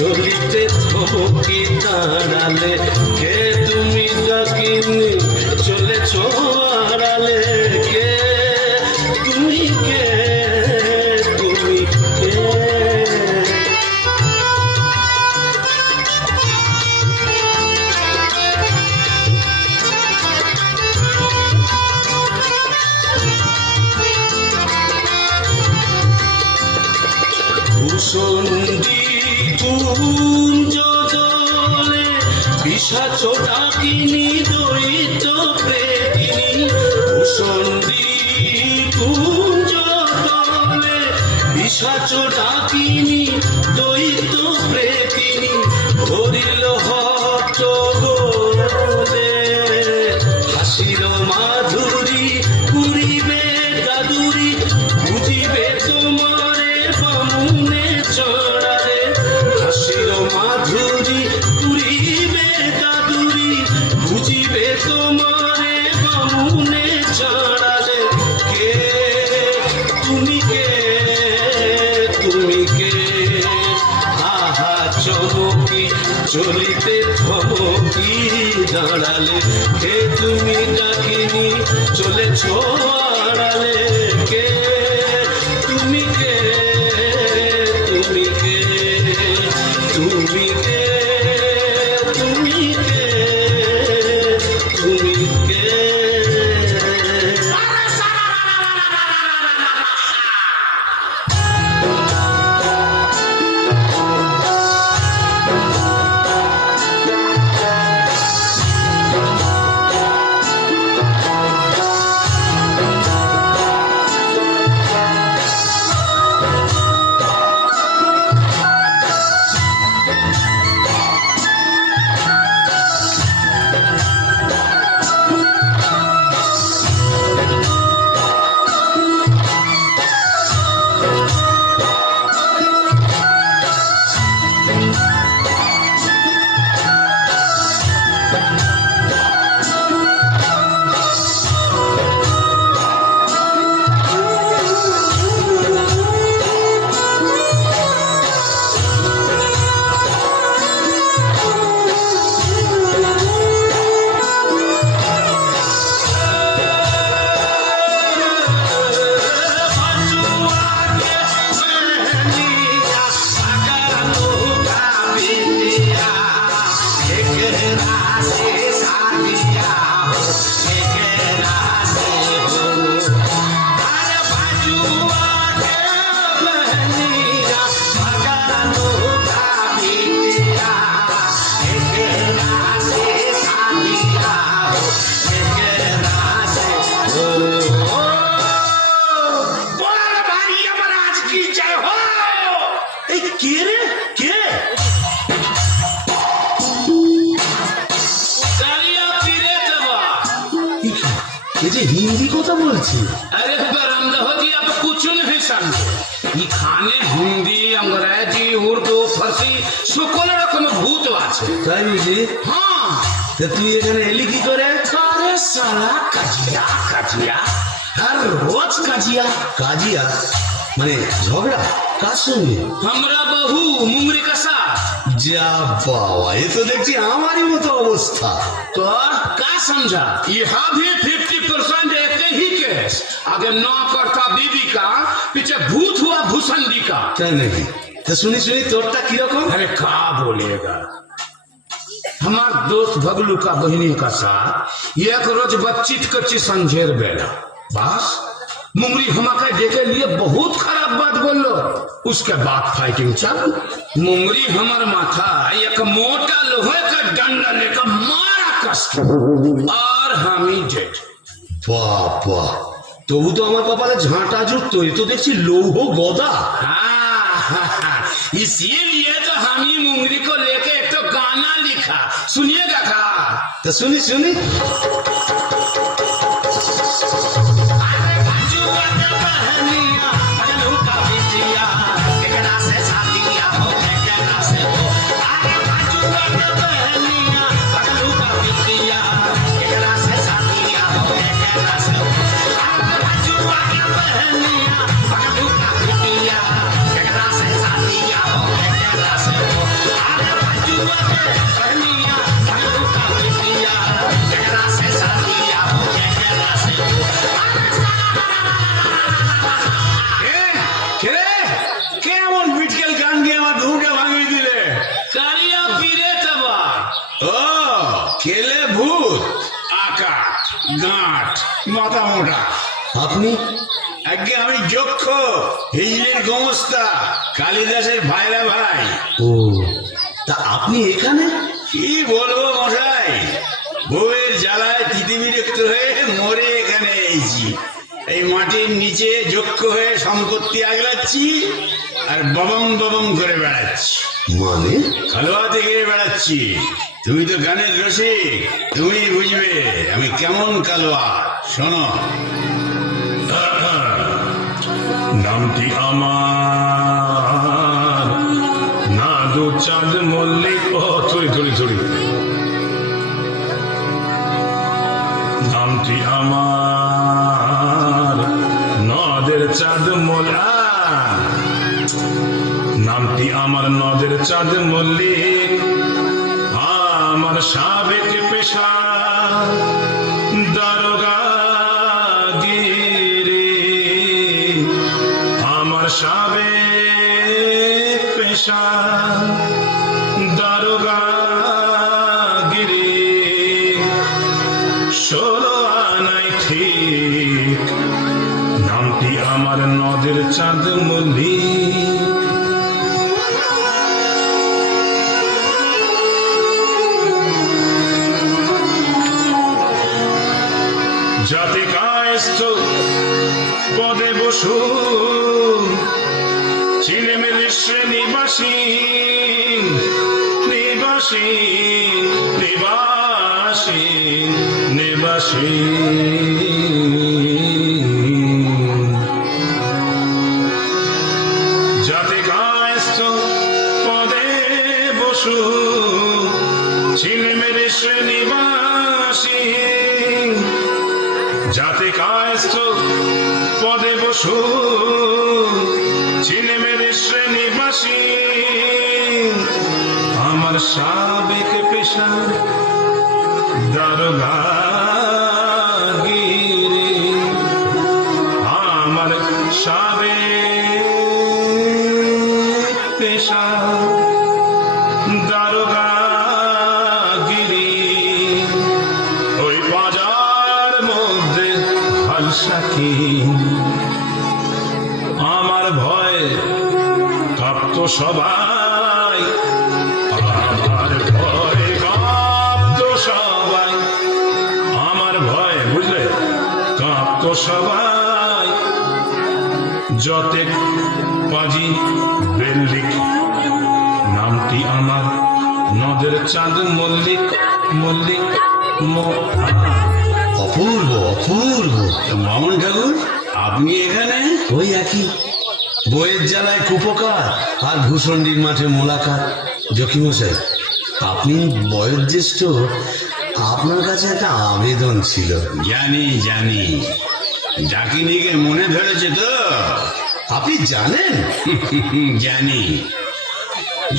চলিতে থমকি দাঁড়ালে কে তুমি ডাকিনি চলেছ আড়ালে কে তুমি কে তুমি কে ভূষণ্ডী কুঞ্জ দলে পিশাচ ডাকিনী দৈত্য প্রেতিনী ভূষণ্ডী কুঞ্জ দলে পিশাচ ডাকিনী দৈত্য প্রেতিনী ধরিল হট গোলে হাসির মাধুরী পুরিবে দাদুরি বুঝিবে তোমারে বামুনে চড়ারে হাসির মাধুরী পুরিবে দাদুরি বুঝিবে তোমারে বামুনে চড়ারে কে তুমি কে তুমি কে আহা চমকি চলিতে থমকি দাঁড়ালে কে তুমি ডাকিনি চলেছ আড়ালে কে তুমি কে তুমি কে তুমি কে তুমি কে তুমি কে এই কে রে কে এই যে হিন্দি কথা বলছি अरे बरमदह जी अब कुछ नहीं समझे ये खाने हिंदी अंग्रेजी उर्दू फारसी সকল রকম ভূত আছে তাই বুঝি हाँ তা তুই এখানে এলি কি করে अरे साला कजिया कजिया हर रोज कजिया কাজিয়া মানে ঝগড়া কার সঙ্গে हमरा बहू मुंगरी का साथ যা বাবা এ তো দেখছি আমারই মতো অবস্থা तो क्या समझा यहाँ भी 50% एक ही केस आगे नौ करता बीबी का पीछे भूत हुआ भूसंडी का তাই नाকি তা শুনি শুনি তোরটা কিরকম अरे क्या बोलेगा हमार दोस्त भगलू का बहनी का साथ एक रोज बातचीत करची संझेर बेला बस मुंगरी हमारे देखे लिए बहुत खराब बात बोलो उसके बाद फाइटिंग चालू मुंगरी हमार माथा एक मोटा लोहे का डंडा लेकर मारा कष्ट और हम ही डेड বাবা তবু তো আমার কপালে ঝাঁটা যুক্ত এ তো দেখছি লৌহ গদা हाँ, इसीलिए तो हम ही मुंगरी को लेके एक तो गाना लिखा सुनिएगा का তা শুনি শুনি গাঁট মাথা মোটা। আপনি? আগে আমি যক্ষ, হিজলের গোমস্তা, কালিদাসের ভাইরা ভাই। ও, তা আপনি এখানে? কি বলবো মশাই, বউয়ের জ্বালায় তিতি বিরক্ত হয়ে মরে এখানে এসেছি। এই মাটির নিচে যক্ষ হয়ে সম্পত্তি আগলাচ্ছি আর ববং ববং করে বেড়াচ্ছি। মানে? খালোয়াতে গিয়ে বেড়াচ্ছি। তুমি তো গানের রসিক, তুমি বুঝবে আমি কেমন কালোয়া। শোনো, নামটি আমার নাদু চাঁদ মল্লিক। ও থরি থরি থরি। নামটি আমার নদের চাঁদ মল্লিক। নামটি আমার নদের চাঁদ মল্লিক। আমার সাবেক পেশা দারোগাগিরি। আমার সাবেক পেশা দারোগাগিরি। 16 আনাই ঠিক। নামটি আমার নদের চাঁদ মল্লিক। জাতি কায়স্থ পদে বসু, চিনেমের নিবাসী নিবাসী নিবাসী নিবাসী। জাতি কায়স্থ পদে বসু, চিনেমের নিবাসী। জাতি কায়স্থ পদে বসু, চিনেমের শ্রেণীবাসী। আমার সাবেক পেশা দারোগাগিরি। আমার সাবেক পেশা দারোগাগিরি। ওই বাজার মধ্যে হালসাকি। আমার ভয় কাঁপত সবাই, আমার ভয় কাঁপত সবাই। আমার ভয় বুঝলে কাঁপত সবাই। যতে পাজি বেল্লিক। নামটি আমার নদের চাঁদ মল্লিক মল্লিক। অপূর্ব অপূর্ব। মামুন ঠাকুর, আপনি এখানে? ওই একই, বইয়ের জ্বালায় কুপকার আর ভূষণ্ডির মাঠে মোলাকার। জকিমশাই, আপনি বয়োজ্যেষ্ঠ, আপনার কাছে একটা আবেদন ছিল। জানি জানি, ডাকিনিকে মনে ধরেছে তো? আপনি জানেন? জানি।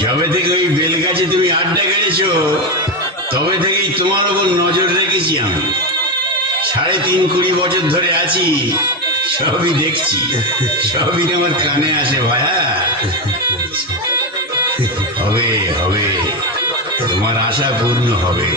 যবে থেকে ওই বেলগাছে তুমি আড্ডা কেড়েছো, তবে থেকেই তোমার ওপর নজর রেখেছি আমি। 3.5 বছর ধরে আছি, সবই দেখছি, সবই আমার কানে আসে ভায়া। হবে হবে, তোমার আশা পূর্ণ হবে।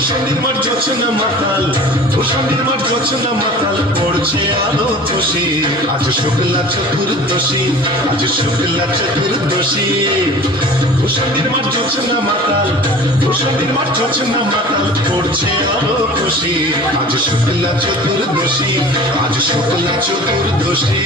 ভূষণের মাঠ জোছনা মাতাল, ভূষণের মাঠ জোছনা মাতাল, পড়ছে আলো খুশি, আজ শুক্লা চতুর্দশী, আজ শুক্লা চতুর্দশী। ভূষণের মাঠ জোছনা মাতাল, ভূষণের মাঠ জোছনা মাতাল, পড়ছে আলো খুশি, আজ শুক্লা চতুর্দশী, আজ শুক্লা চতুর্দশী।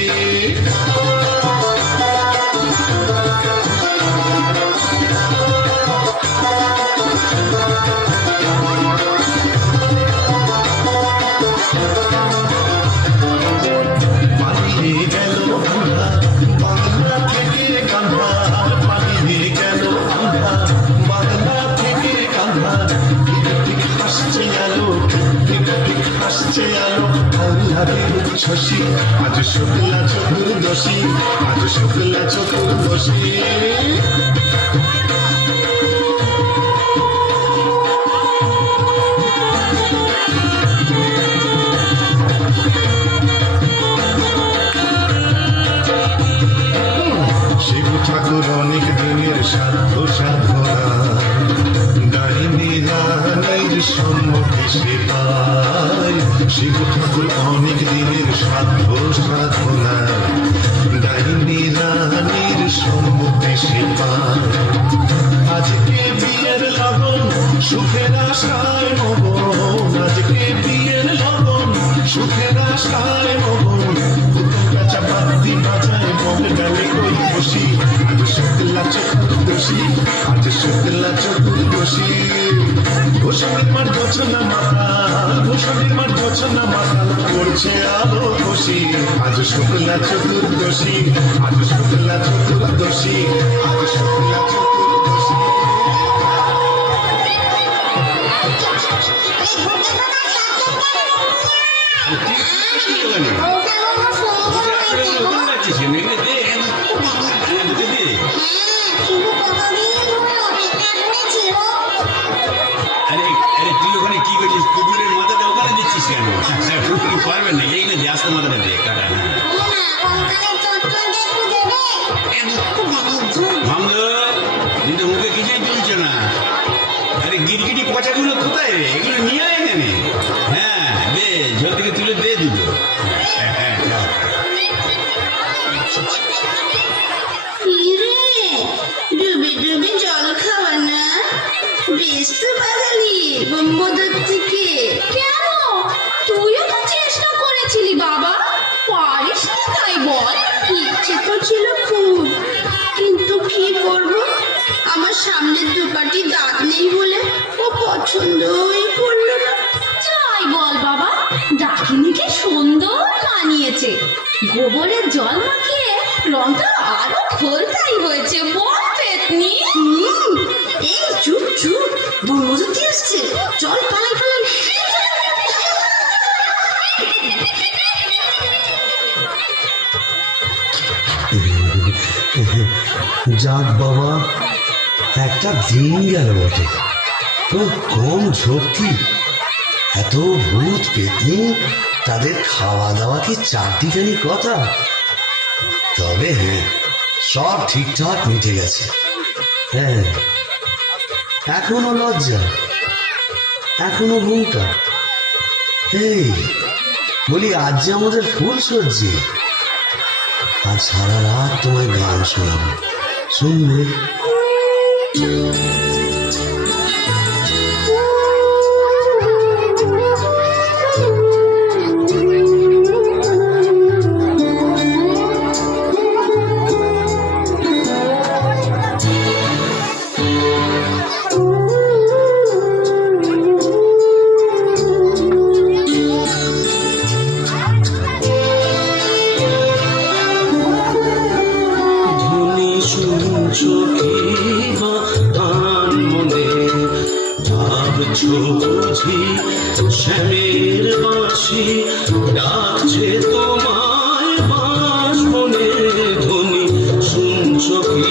পালিয়ে গেল আন্ধা বাংলা থেকে কান্ধা, পালিয়ে গেল আন্ধা বাংলা থেকে কান্ধা, ঠিক ঠিক হাসছে আলো, ঠিক ঠিক হাসছে আলো, আল্লাহের উচ্ছ্বাসী, আজ শুক্লা চতুর্দশী, আজ শুক্লা চতুর্দশী। শিব ঠাকুর অনেক দিনের সাধ্য সাধনা, ডাইনি রানীর সম্মুখে সে পায়। শিব ঠাকুর অনেক দিনের সাধ্য সাধনা, ডাইনি রানীর সম্মুখে সে পায়। আজকে বিয়ের লগন সুখের আশায় মগন, আজকে বিয়ের লগন সুখের আশায় মগন, কাঁচা বাতি বাজায় মনে ডালে কই বসি, আজ শুক্লা চতুর্দশী, আজ শুক্লা চতুর্দশী। ভূষণের মাঠ জোছনা মাতাল, ভূষণের মাঠ জোছনা মাতাল, পড়ছে আলো খুশি, আজ শুক্লা চতুর্দশী, আজ শুক্লা চতুর্দশী, আজ শুক্লা চতুর্দশী। আরে আরে তুই ওখানে কি করছিস? কুকুরের মাথাটা ওখানে দিচ্ছিস কেন? কুকুর পারবেন না, এই না যে আস্তে মাথাটা দিয়ে কাটা। মামদো তুই তো মুখে কিছুই তুলছ না। আরে গিরগিটি পচাগুলো কোথায় রে? এগুলো নিয়ে আয় এখানে। হ্যাঁ দে, জল থেকে তুলে দে দুটো। হ্যাঁ হ্যাঁ ডুবে ডুবে জল খাওয়া না, বেশ তো বাঙালি বোম্বদর থেকে। কেন, তুইও তো চেষ্টা করেছিলি বাবা, পারিস না তাই বল? ইচ্ছে তো ছিল খুব, কিন্তু কি করব, আমার সামনের দুপাটি দাঁত নেই বলে ও পছন্দই করলো না। যাই বল বাবা, ডাকিনিকে সুন্দর মানিয়েছে, গোবরের জল মাখিয়ে রংটা আরো খোলতাই হয়েছে, বল পেতনি? এই চুপ চুপ, বনমজুতি আসছে, চল পালাই পালাই। যাক বাবা, একটা দিন গেল বটে। খুব কম ঝক্কি, এত ভূত পেতনি, তাদের খাওয়া দাওয়া কি চারটিখানি কথা? তবে হ্যাঁ, সব ঠিকঠাক মিটে গেছে। হ্যাঁ, এখনো লজ্জা, এখনো ঘুমটা। এই বলি, আজ যে আমাদের ফুল সজ্জি, আজ সারা রাত তোমায় গান শোনাবো, শুনবে? বুঝি শ্যামের বাঁশি ডাকছে তোমায় বাঁশ মনে, ধ্বনি শুনছ কি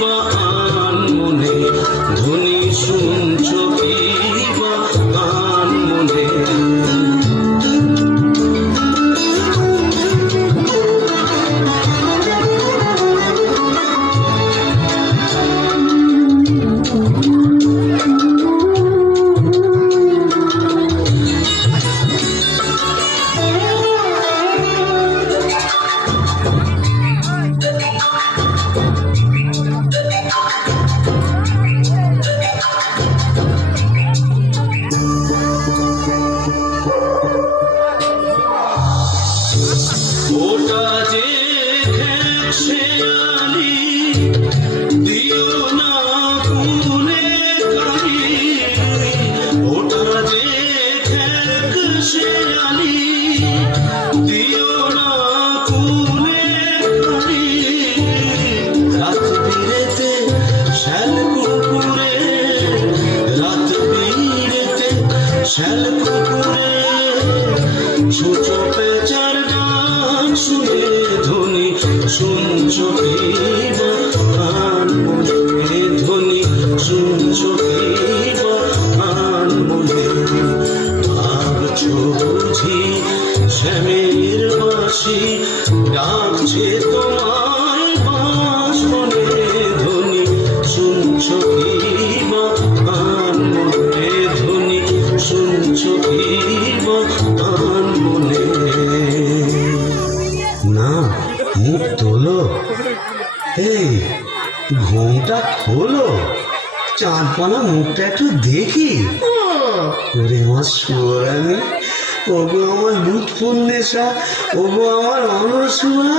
বা আন মনে, ধ্বনি শুনছ কি বা আন মনে। শ্যাল পুকুরে ছোট পেঁচার গান শুনে ধ্বনি শুনছো কি বা গান মনে ধ্বনি শুনছো কি বা গান মনে ভাবছো বুঝি শ্যামের বাঁশি ডাকছে তোমায় বাঁশবনে ধ্বনি শুনছো কি বা গান মনে ধ্বনি শুনছো কি বা গান মনে না মুখ তোলো এই ঘুমটা খোলো চাঁদপানা মুখটা একটু দেখি ওরে আমার সুরানি ওগো আমার লুৎফুন্নেসা ওগো আমার অনসুয়া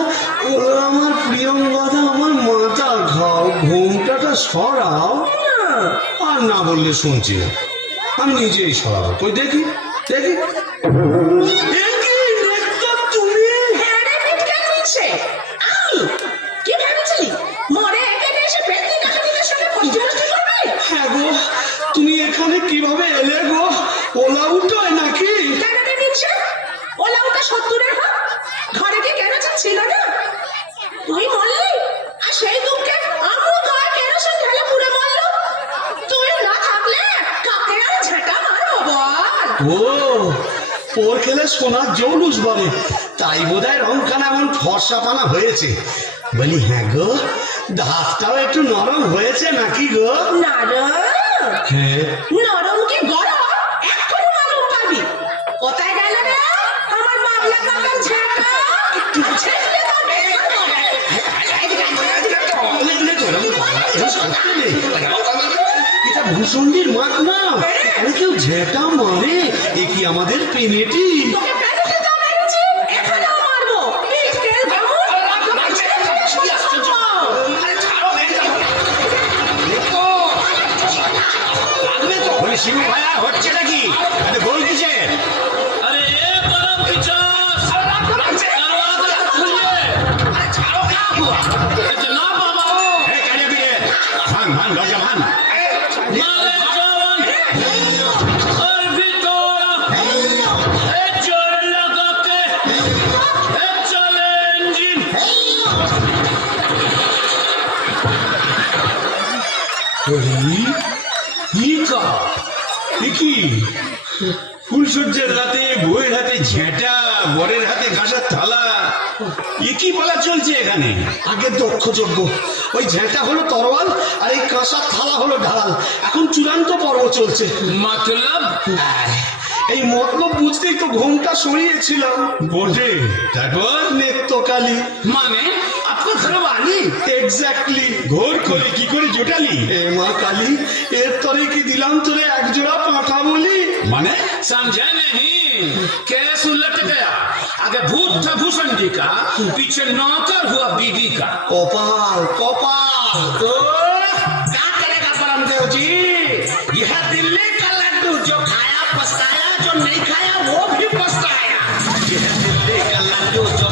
ওগো আমার প্রিয়ঙ্গদা আমার মাথা খাও ঘুমটাটা সরাও আর না বললে শুনছি না আমি নিজেই সরাবো কই দেখি দেখি তুমি হ্যাঁ রে, বিটকেল মিছে। আমি? কি ভেবেছিলি? মরে এখানে এসে পেতনি ডাকাতিদের সঙ্গে ফষ্টি করবি? হ্যাঁ গো তুমি এখানে কিভাবে এলে গো ওলা উঠোয় নাকি কেন রে মিছে? ওলা ওটা 70-এর হোক। ঘরে কি কেরোসিন ছিল না? তুই মরলি, আর সেই দুঃখে আমিও গায়ে কেরোসিন ঢেলে পুড়ে মরলো। তুই না থাকলে কাকে আর ঝেঁটা মারবো বল? ও ওর খেলে সোনার জৌলুস বলে তাই বোধহয় রংখানা এমন ফর্সা পানা হয়েছে বলি হ্যাঁ গো দাঁতটাও একটু নরম হয়েছে নাকি গো নরম? হ্যাঁ নরম কি গরম? এক্ষুনি মালুম পাবি। কোথায় গেল রে আমার বাবলা কাকার ঝেঁটা? ঝেঁটে পাবে। এটা ভূষণ্ডির মাঠ না আরে কেউ ঝেঁটা মারে এ কি আমাদের পেনেটি তোকে পেটে দাও মেরেছি, এখানেও মারবো। বিটকেল বাবু, তোকে ছেড়ে দিলে সোজা করবো। বলি শিবু ভাইয়া হচ্ছে নাকি আরে বল দিছে अरे ए परम पिचास दरवाजा खुले जनाब बाबा এই কাজে বিয়ে ভান ভান দরজা ভান मारे जवान और बिटोरा ए जोर लगा के ए चले इंजन কি ফুলসজ্জার রাতে বউয়ের হাতে ঝেঁটা বরের হাতে ঘাসার থালা এ কি বলা চলছে এখানে আগে দক্ষ যজ্ঞ ওই ঝেঁটা হলো তরোয়াল আর এই কাঁসার থালা হলো ঢাল এখন চূড়ান্ত পর্ব চলছে मतलब এই মতলব বুঝতেই তো ঘুমটা সরিয়েছিলাম বটে তারপর নেত্রকালী माने आपको घर वाली এক্স্যাক্টলি ঘোর করে কি করে জোটালি এ মা কালী এর তরে কি দিলাম তোরে এক জোড়া পাঁঠা বলি माने समझे नहीं केस उलट गया आगे भूत था भूषण जी का पीछे नौकर हुआ बीवी का কপাল कपाल तो क्या करेगा परमदेव जी? यह दिल्ली का लड्डू जो खाया पछताया, जो नहीं खाया वो भी पछताया। यह दिल्ली का लड्डू जो